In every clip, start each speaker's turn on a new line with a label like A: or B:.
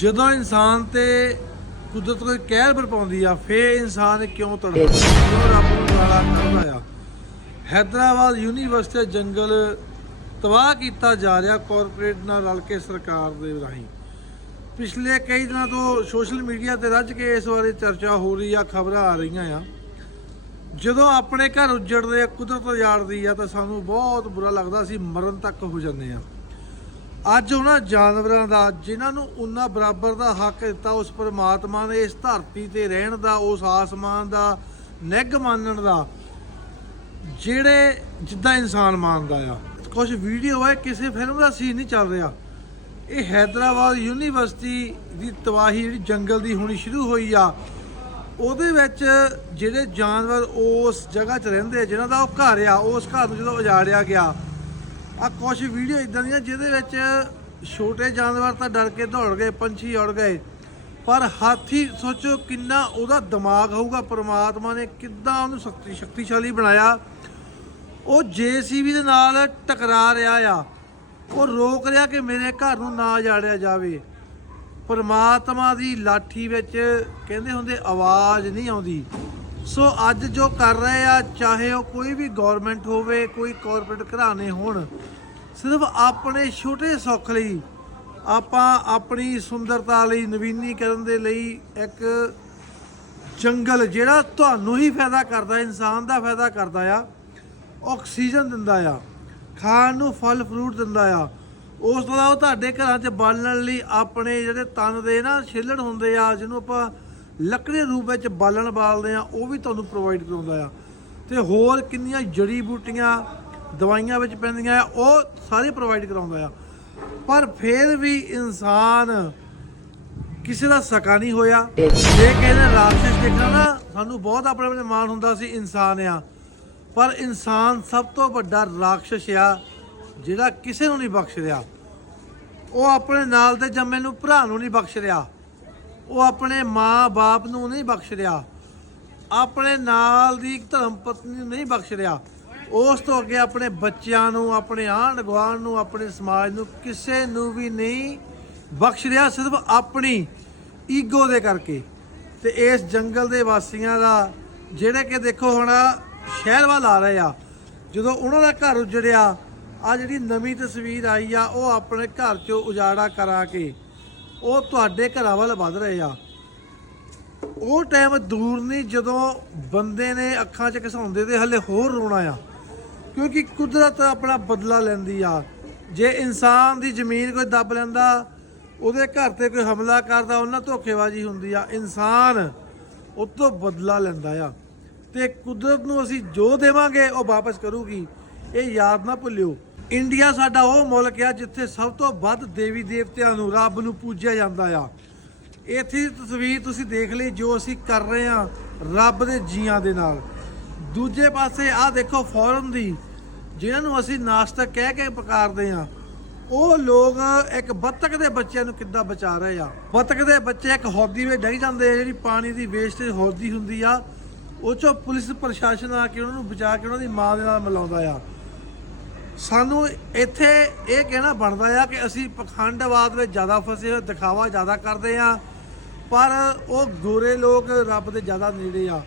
A: ਜਦੋਂ ਇਨਸਾਨ ਤੇ ਕੁਦਰਤ ਕੋਈ ਕਹਿਰ ਬਰਪਾਉਂਦੀ ਆ, ਫੇਰ ਇਨਸਾਨ ਕਿਉਂ ਤੜਪਦਾ ਕਿਉਂ ਰੱਬ ਨੂੰ ਗਾਲਾਂ ਕੱਢਦਾ ਆ? ਹੈਦਰਾਬਾਦ ਯੂਨੀਵਰਸਿਟੀ ਦਾ ਜੰਗਲ ਤਬਾਹ ਕੀਤਾ ਜਾ ਰਿਹਾ ਕਾਰਪੋਰੇਟ ਨਾਲ ਰਲ ਕੇ ਸਰਕਾਰ ਦੇ ਰਾਹੀਂ। ਪਿਛਲੇ ਕਈ ਦਿਨਾਂ ਤੋਂ ਸੋਸ਼ਲ ਮੀਡੀਆ ਤੇ ਰੱਜ ਕੇ ਇਸ ਬਾਰੇ ਚਰਚਾ ਹੋ ਰਹੀ ਆ, ਖਬਰਾਂ ਆ ਰਹੀਆਂ ਆ। ਜਦੋਂ ਆਪਣੇ ਘਰ ਉੱਜੜਦੇ ਆ, ਕੁਦਰਤ ਉਜਾੜਦੀ ਆ, ਤਾਂ ਸਾਨੂੰ ਬਹੁਤ ਬੁਰਾ ਲੱਗਦਾ ਸੀ ਮਰਨ ਤੱਕ ਹੋ ਜਾਂਦੇ ਆ। ਅੱਜ ਉਹਨਾਂ ਜਾਨਵਰਾਂ ਦਾ ਜਿਨ੍ਹਾਂ ਨੂੰ ਉਹਨਾਂ ਬਰਾਬਰ ਦਾ ਹੱਕ ਦਿੱਤਾ ਉਸ ਪਰਮਾਤਮਾ ਨੇ ਇਸ ਧਰਤੀ ਤੇ ਰਹਿਣ ਦਾ ਉਸ ਆਸਮਾਨ ਦਾ ਨਿੱਘ ਮੰਨਣ ਦਾ ਜਿਹੜੇ ਜਿੱਦਾਂ ਇਨਸਾਨ ਮੰਨਦਾ ਆ। ਕੁਝ ਵੀਡੀਓ ਹੈ ਕਿਸੇ ਫਿਲਮ ਦਾ ਸੀਨ ਨਹੀਂ ਚੱਲ ਰਿਹਾ। ਇਹ ਹੈਦਰਾਬਾਦ ਯੂਨੀਵਰਸਿਟੀ ਦੀ ਤਬਾਹੀ ਜਿਹੜੀ ਜੰਗਲ ਦੀ ਹੋਣੀ ਸ਼ੁਰੂ ਹੋਈ ਆ ਉਹਦੇ ਵਿੱਚ ਜਿਹੜੇ ਜਾਨਵਰ ਉਸ ਜਗ੍ਹਾ 'ਚ ਰਹਿੰਦੇ ਆ, ਜਿਨ੍ਹਾਂ ਦਾ ਉਹ ਘਰ ਆ ਉਸ ਘਰ ਨੂੰ ਜਦੋਂ ਉਜਾੜਿਆ ਗਿਆ ਆ ਕੁਝ ਵੀਡੀਓ ਇਦਾਂ ਦੀਆਂ ਜਿਹਦੇ ਵਿੱਚ ਛੋਟੇ ਜਾਨਵਰ ਤਾਂ ਡਰ ਕੇ ਦੌੜ ਗਏ, ਪੰਛੀ ਉੜ ਗਏ। ਪਰ ਹਾਥੀ ਸੋਚੋ ਕਿੰਨਾ ਉਹਦਾ ਦਿਮਾਗ ਹੋਊਗਾ, ਪ੍ਰਮਾਤਮਾ ਨੇ ਕਿੱਦਾਂ ਉਹਨੂੰ ਸ਼ਕਤੀ ਸ਼ਕਤੀਸ਼ਾਲੀ ਬਣਾਇਆ। ਉਹ ਜੀਸੀਬੀ ਦੇ ਨਾਲ ਟਕਰਾ ਰਿਹਾ ਆ। ਉਹ ਰੋਕ ਰਿਹਾ ਕਿ ਮੇਰੇ ਘਰ ਨੂੰ ਨਾ ਜਾੜਿਆ ਜਾਵੇ। ਪਰਮਾਤਮਾ ਦੀ ਲਾਠੀ ਵਿੱਚ ਕਹਿੰਦੇ ਹੁੰਦੇ ਆਵਾਜ਼ ਨਹੀਂ ਆਉਂਦੀ। ਸੋ ਅੱਜ ਜੋ ਕਰ ਰਹੇ ਆ, ਚਾਹੇ ਉਹ ਕੋਈ ਵੀ ਗਵਰਨਮੈਂਟ ਹੋਵੇ, ਕੋਈ ਕਾਰਪੋਰੇਟ ਘਰਾਣੇ ਹੋਣ, ਸਿਰਫ ਆਪਣੇ ਛੋਟੇ ਸੁੱਖ ਲਈ ਆਪਾਂ ਆਪਣੀ ਸੁੰਦਰਤਾ ਲਈ, ਨਵੀਨੀਕਰਨ ਦੇ ਲਈ ਇੱਕ ਜੰਗਲ ਜਿਹੜਾ ਤੁਹਾਨੂੰ ਹੀ ਫਾਇਦਾ ਕਰਦਾ, ਇਨਸਾਨ ਦਾ ਫਾਇਦਾ ਕਰਦਾ ਆ, ਆਕਸੀਜਨ ਦਿੰਦਾ ਆ, ਖਾਣ ਨੂੰ ਫਲ ਫਰੂਟ ਦਿੰਦਾ ਆ, ਉਸ ਤੋਂ ਬਾਅਦ ਉਹ ਤੁਹਾਡੇ ਘਰਾਂ 'ਚ ਬਾਲਣ ਲਈ ਆਪਣੇ ਜਿਹੜੇ ਤਨ ਦੇ ਨਾ ਛਿੱਲੜ ਹੁੰਦੇ ਆ, ਜਿਹਨੂੰ ਆਪਾਂ ਲੱਕੜੀ ਰੂਪ ਵਿੱਚ ਬਾਲਣ ਬਾਲਦੇ ਆ, ਉਹ ਵੀ ਤੁਹਾਨੂੰ ਪ੍ਰੋਵਾਈਡ ਕਰਾਉਂਦਾ ਆ। ਤੇ ਹੋਰ ਕਿੰਨੀਆਂ ਜੜੀ ਬੂਟੀਆਂ ਦਵਾਈਆਂ ਵਿੱਚ ਪੈਂਦੀਆਂ ਆ, ਉਹ ਸਾਰੇ ਪ੍ਰੋਵਾਈਡ ਕਰਾਉਂਦਾ ਆ। ਪਰ ਫਿਰ ਵੀ ਇਨਸਾਨ ਕਿਸੇ ਦਾ ਸਕਾ ਨਹੀਂ ਹੋਇਆ। ਜੇ ਕਿਸੇ ਨੇ ਰਾਖਸ਼ ਦੇਖਣਾ ਨਾ, ਸਾਨੂੰ ਬਹੁਤ ਆਪਣੇ ਆਪਣੇ ਮਾਣ ਹੁੰਦਾ ਸੀ, ਇਨਸਾਨ ਆ। ਪਰ ਇਨਸਾਨ ਸਭ ਤੋਂ ਵੱਡਾ ਰਾਖਸ਼ ਆ, ਜਿਹੜਾ ਕਿਸੇ ਨੂੰ ਨਹੀਂ ਬਖਸ਼ ਰਿਹਾ। ਉਹ ਆਪਣੇ ਨਾਲ ਦੇ ਜੰਮੇ ਨੂੰ ਭਰਾ ਨੂੰ ਨਹੀਂ ਬਖਸ਼ ਰਿਹਾ। ਉਹ ਆਪਣੇ ਮਾਂ-ਬਾਪ ਨੂੰ ਨਹੀਂ ਬਖਸ਼ ਰਿਹਾ। ਆਪਣੇ ਨਾਲ ਦੀ ਇੱਕ ਧਰਮ ਪਤਨੀ ਨੂੰ ਨਹੀਂ ਬਖਸ਼ ਰਿਹਾ। ਉਸ ਤੋਂ ਅੱਗੇ ਆਪਣੇ ਬੱਚਿਆਂ ਨੂੰ, ਆਪਣੇ ਆਂਢ ਗੁਆਂਢ ਨੂੰ, ਆਪਣੇ ਸਮਾਜ ਨੂੰ ਕਿਸੇ ਨੂੰ ਵੀ ਨਹੀਂ ਬਖਸ਼ ਰਿਹਾ, ਸਿਰਫ ਆਪਣੀ ਈਗੋ ਦੇ ਕਰਕੇ। ਤੇ ਇਸ ਜੰਗਲ ਦੇ ਵਾਸੀਆਂ ਦਾ ਜਿਹੜੇ ਕਿ ਦੇਖੋ ਹੁਣ ਸ਼ਹਿਰ ਵੱਲ ਆ ਰਹੇ ਆ, ਜਦੋਂ ਉਹਨਾਂ ਦਾ ਘਰ ਉਜੜਿਆ ਆ ਜਿਹੜੀ ਨਵੀਂ ਤਸਵੀਰ ਆਈ ਆ, ਉਹ ਆਪਣੇ ਘਰ ਚੋਂ ਉਜਾੜਾ ਕਰਾ ਕੇ ਉਹ ਤੁਹਾਡੇ ਘਰਾਂ ਵੱਲ ਵੱਧ ਰਹੇ ਆ। ਉਹ ਟਾਈਮ ਦੂਰ ਨਹੀਂ, ਜਦੋਂ ਬੰਦੇ ਨੇ ਅੱਖਾਂ 'ਚ ਘਸਾਉਂਦੇ ਤੇ ਹਲੇ ਹੋਰ ਰੋਣਾ ਆ। ਕਿਉਂਕਿ ਕੁਦਰਤ ਆਪਣਾ ਬਦਲਾ ਲੈਂਦੀ ਆ। ਜੇ ਇਨਸਾਨ ਦੀ ਜ਼ਮੀਨ ਕੋਈ ਦੱਬ ਲੈਂਦਾ, ਉਹਦੇ ਘਰ ਤੇ ਕੋਈ ਹਮਲਾ ਕਰਦਾ, ਉਹਨਾਂ ਧੋਖੇਬਾਜ਼ੀ ਹੁੰਦੀ ਆ। ਇਨਸਾਨ ਉਹ ਤੋਂ ਬਦਲਾ ਲੈਂਦਾ ਆ। ਤੇ ਕੁਦਰਤ ਨੂੰ ਅਸੀਂ ਜੋ ਦੇਵਾਂਗੇ, ਉਹ ਵਾਪਸ ਕਰੂਗੀ। ਇਹ ਯਾਦ ਨਾ ਭੁੱਲਿਓ। ਇੰਡੀਆ ਸਾਡਾ ਉਹ ਮੁਲਕ ਆ ਜਿੱਥੇ ਸਭ ਤੋਂ ਵੱਧ ਦੇਵੀ ਦੇਵਤਿਆਂ ਨੂੰ ਰੱਬ ਨੂੰ ਪੂਜਿਆ ਜਾਂਦਾ ਆ। ਇੱਥੇ ਦੀ ਤਸਵੀਰ ਤੁਸੀਂ ਦੇਖ ਲਈ, ਜੋ ਅਸੀਂ ਕਰ ਰਹੇ ਹਾਂ ਰੱਬ ਦੇ ਜੀਆਂ ਦੇ ਨਾਲ। ਦੂਜੇ ਪਾਸੇ ਆਹ ਦੇਖੋ ਫੋਰਨ ਦੀ ਜਿਨ੍ਹਾਂ ਨੂੰ ਅਸੀਂ ਨਾਸਤਕ ਕਹਿ ਕੇ ਪੁਕਾਰਦੇ ਹਾਂ ਉਹ ਲੋਕ ਇੱਕ ਬੱਤਕ ਦੇ ਬੱਚਿਆਂ ਨੂੰ ਕਿੱਦਾਂ ਬਚਾ ਰਹੇ ਆ? ਬੱਤਕ ਦੇ ਬੱਚੇ ਇੱਕ ਹੌਦੀ ਵਿੱਚ ਡਿੱਗ ਜਾਂਦੇ ਆ, ਜਿਹੜੀ ਪਾਣੀ ਦੀ ਵੇਸਟੇਜ ਹੌਦੀ ਹੁੰਦੀ ਆ, ਉਹ ਚੋਂ ਪੁਲਿਸ ਪ੍ਰਸ਼ਾਸਨ ਆ ਕੇ ਉਹਨਾਂ ਨੂੰ ਬਚਾ ਕੇ ਉਹਨਾਂ ਦੀ ਮਾਂ ਦੇ ਨਾਲ ਮਿਲਾਉਂਦਾ ਆ। ਸਾਨੂੰ ਇੱਥੇ ਇਹ ਕਹਿਣਾ ਬਣਦਾ ਆ ਕਿ ਅਸੀਂ ਪਖੰਡਵਾਦ ਵਿੱਚ ਜ਼ਿਆਦਾ ਫਸੇ ਹੋਏ, ਦਿਖਾਵਾ ਜ਼ਿਆਦਾ ਕਰਦੇ ਆ, ਪਰ ਉਹ ਗੋਰੇ ਲੋਕ ਰੱਬ ਦੇ ਜ਼ਿਆਦਾ ਨੇੜੇ ਆ।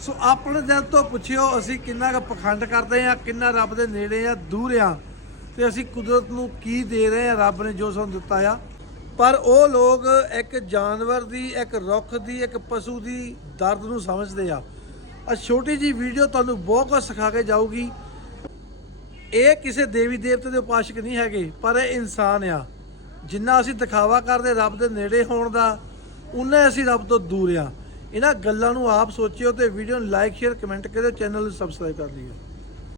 A: ਸੋ ਆਪਣੇ ਦਿਲ ਤੋਂ ਪੁੱਛਿਓ, ਅਸੀਂ ਕਿੰਨਾ ਕੁ ਪਖੰਡ ਕਰਦੇ ਆ, ਕਿੰਨਾ ਰੱਬ ਦੇ ਨੇੜੇ ਆ, ਦੂਰ ਆ, ਤੇ ਅਸੀਂ ਕੁਦਰਤ ਨੂੰ ਕੀ ਦੇ ਰਹੇ ਆ, ਰੱਬ ਨੇ ਜੋ ਸਾਨੂੰ ਦਿੱਤਾ ਆ। ਪਰ ਉਹ ਲੋਕ ਇੱਕ ਜਾਨਵਰ ਦੀ, ਇੱਕ ਰੁੱਖ ਦੀ, ਇੱਕ ਪਸ਼ੂ ਦੀ ਦਰਦ ਨੂੰ ਸਮਝਦੇ ਆ। ਆ ਛੋਟੀ ਜੀ ਵੀਡੀਓ ਤੁਹਾਨੂੰ ਬਹੁਤ ਕੁਝ ਸਿਖਾ ਕੇ ਜਾਊਗੀ। ਇਹ ਕਿਸੇ ਦੇਵੀ ਦੇਵਤੇ ਦੇ ਉਪਾਸ਼ਕ ਨਹੀਂ ਹੈਗੇ, ਪਰ ਇਹ ਇਨਸਾਨ ਆ। ਜਿੰਨਾ ਅਸੀਂ ਦਿਖਾਵਾ ਕਰਦੇ ਰੱਬ ਦੇ ਨੇੜੇ ਹੋਣ ਦਾ, ਉਨਾ ਅਸੀਂ ਰੱਬ ਤੋਂ ਦੂਰ ਆ। ਇਹਨਾਂ ਗੱਲਾਂ ਨੂੰ ਆਪ ਸੋਚਿਓ ਤੇ ਵੀਡੀਓ ਨੂੰ ਲਾਈਕ ਸ਼ੇਅਰ ਕਮੈਂਟ ਕਰਿਓ, ਚੈਨਲ ਨੂੰ ਸਬਸਕ੍ਰਾਈਬ ਕਰ ਲਿਓ।